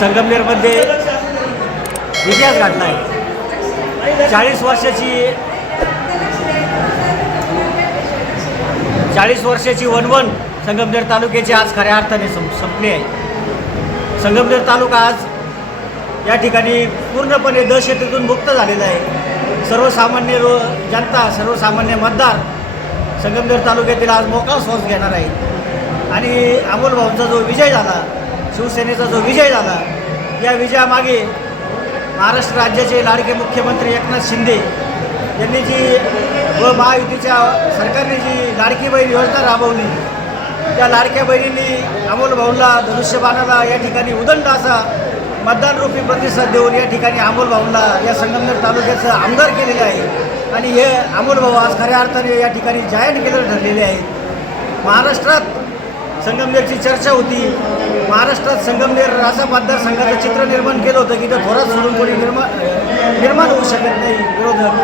संगमनेरमध्ये इतिहास घडला आहे. चाळीस वर्षाची चाळीस वर्षाची वनवन संगमनेर तालुक्याची आज खऱ्या अर्थाने सं संपली आहे. संगमनेर तालुका आज या ठिकाणी पूर्णपणे दहशतीतून मुक्त झालेला आहे. सर्वसामान्य रो जनता सर्वसामान्य मतदार संगमनेर तालुक्यातील आज मोकळा श्वास घेणार आहे आणि अमोल भाऊंचा जो विजय झाला शिवसेनेचा जो विजय झाला या विजयामागे महाराष्ट्र राज्याचे लाडके मुख्यमंत्री एकनाथ शिंदे यांनी जी व महायुतीच्या सरकारने जी लाडकी बहीण योजना राबवली त्या लाडक्या बहिणींनी अमोल भाऊला धनुष्यबाणाला या ठिकाणी उदंड असा मतदानरूपी प्रतिसाद देऊन या ठिकाणी अमोल भाऊला या संगमनेर तालुक्याचं आमदार केलेलं आहे. आणि हे अमोल भाऊ आज खऱ्या अर्थाने या ठिकाणी जायंट केंद्र ठरलेले आहेत. महाराष्ट्रात संगमनेरची चर्चा होती. महाराष्ट्रात संगमनेर असा मतदारसंघाचं चित्र निर्माण केलं होतं की ते थोरात सोडून कोणी निर्माण निर्माण होऊ शकत नाही विरोधक.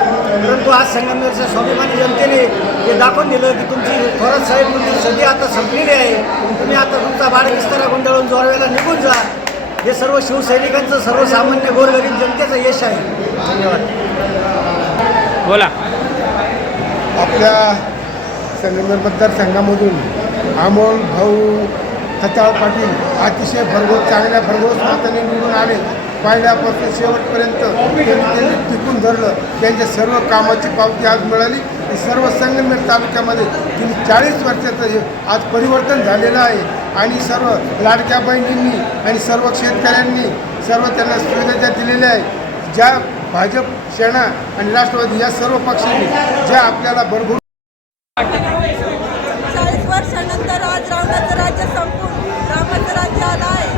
परंतु आज संगमनेरच्या स्वाभिमानी जनतेने हे दाखवून दिलं की तुमची थोरात साहेब तुमची सदी आता संपलेली आहे. तुम्ही आता तुमचा बाळ विस्तारा गुंडाळून जोरवेला निघून जा. हे सर्व शिवसैनिकांचं सर्वसामान्य गोरगरीब जनतेचं यश आहे. धन्यवाद. बोला. आपल्या संगमनेर मतदारसंघामधून अमोल भाऊ खताळ पाटील अतिशय भरघोस चांगल्या भरघोस माताने निवडून आले. पहिल्यापासून शेवटपर्यंत त्यांनी टिकून धरलं. त्यांच्या सर्व कामाची पावती आज मिळाली. सर्व संगमनेर तालुक्यामध्ये गेली चाळीस वर्षाचं हे आज परिवर्तन झालेलं आहे. आणि सर्व लाडक्या बहिणींनी आणि सर्व शेतकऱ्यांनी सर्व त्यांना सुविधा ज्या दिलेल्या आहेत. ज्या भाजप सेना आणि राष्ट्रवादी या सर्व पक्षांनी ज्या आपल्याला भरभरून चाळीस वर्षानंतर आज रावणाचं राज्य संपून रामाचं राज्य आलं आहे.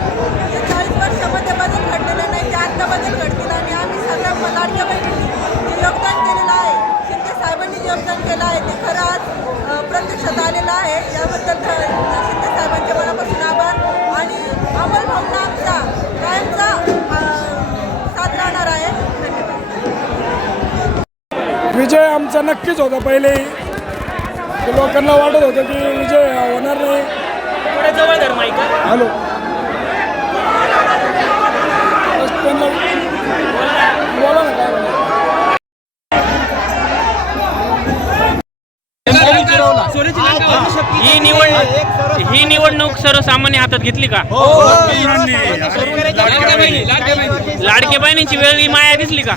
या चाळीस वर्षामध्ये बदल घडलेला नाही ते आत्ता बदल घडतील आणि आम्ही सगळ्या लाडक्या बहिणींनी जे योगदान केलेलं आहे शिंदे साहेबांनी जे योगदान केलं आहे ते खरं आज प्रत्यक्षात आलेलं आहे. याबद्दल शिंदे साहेबांचे मनापासून आभार आणि अमल भावना आमचा कायमचा साथ राहणार आहे. धन्यवाद. विजय आमचा नक्कीच होता पहिलेही. की लोकांना वाटत होतं की विजय होणार नाही. थोडे जवळ धर माईक. हॅलो. बस त्यांना बोला ना काय म्हणा ही निवड ही निवडणूक सर्वसामान्य हातात घेतली का? लाडके बहिणीची वेगळी माया दिसली का?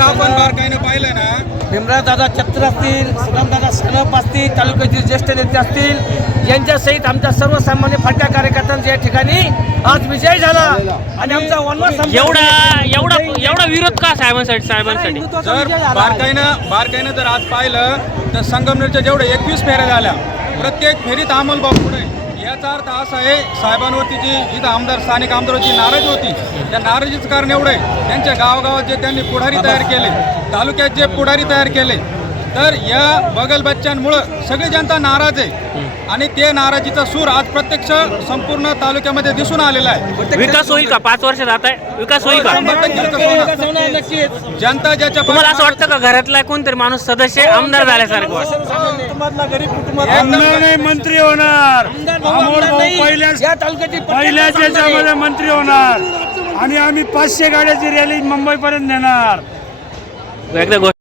आपण बारकाईनं पाहिलं ना भीमरावदादा चत्र असतील सुदामदादा सनप असतील तालुक्यातील ज्येष्ठ नेते असतील यांच्यासहित आमच्या सर्वसामान्य फाटक्या कार्यकर्त्यांचा या ठिकाणी आज विजय झाला आणि आमचा. एवढा एवढा एवढा विरोध का साहेबांसाठी साहेबांसाठी. बारकाईनं बारकाईनं जर आज पाहिलं तर संगमनेरच्या जेवढे एकवीस फेऱ्या झाल्या प्रत्येक फेरीत अमोलबाब पुढे याचा अर्थ असा आहे साहेबांवरती जी इथं आमदार स्थानिक आमदारांची नाराजी होती त्या नाराजीचं कारण एवढं आहे त्यांच्या गावागावात जे त्यांनी पुढारी तयार केले तालुक्यात जे पुढारी तयार केले तर या बगल बच्च्यांमुळं सगळी जनता नाराज आहे. आणि ते नाराजीचा सूर आज प्रत्यक्ष संपूर्ण तालुक्यामध्ये दिसून आलेला आहे. विकास होईल का? पाच वर्षात आता आहे. विकास होईल का. जनता ज्याच्या तुम्हाला असं वाटतं का? घरातला कोणतरी माणूस सदस्य आमदार झाल्यासारखं वाटतं? कुटुंबातला गरीब कुटुंबात आमदार नाही मंत्री होणार. पहिल्याच या तालुक्यातील पहिल्याच याच्यामध्ये मंत्री होणार. आणि आम्ही पाचशे गाड्याची रॅली मुंबईपर्यंत नेणार. एकदा गोष्ट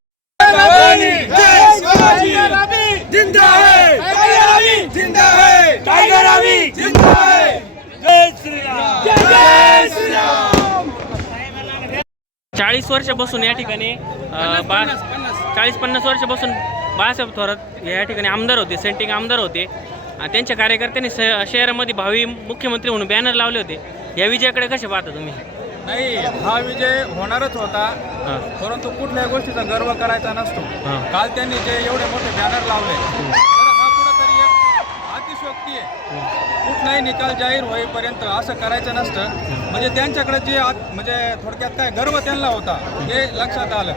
चाळीस वर्षापासून या ठिकाणी बा चाळीस पन्नास वर्षापासून बाळासाहेब थोरात या ठिकाणी आमदार होते सेंटिंग आमदार होते. आणि त्यांच्या कार्यकर्त्यांनी शहरामध्ये भावी मुख्यमंत्री म्हणून बॅनर लावले होते. या विजयाकडे कसे पाहता तुम्ही? नाही हा विजय होणारच होता हां. परंतु कुठल्याही गोष्टीचा गर्व करायचा नसतो. हां. काल त्यांनी जे एवढे मोठे बॅनर लावले तर हा कुठंतरी एक अतिशोक्ती आहे कुठलाही निकाल जाहीर होईपर्यंत असं करायचं नसतं. म्हणजे त्यांच्याकडे जे आत म्हणजे थोडक्यात काय गर्व त्यांना होता हे लक्षात आलं.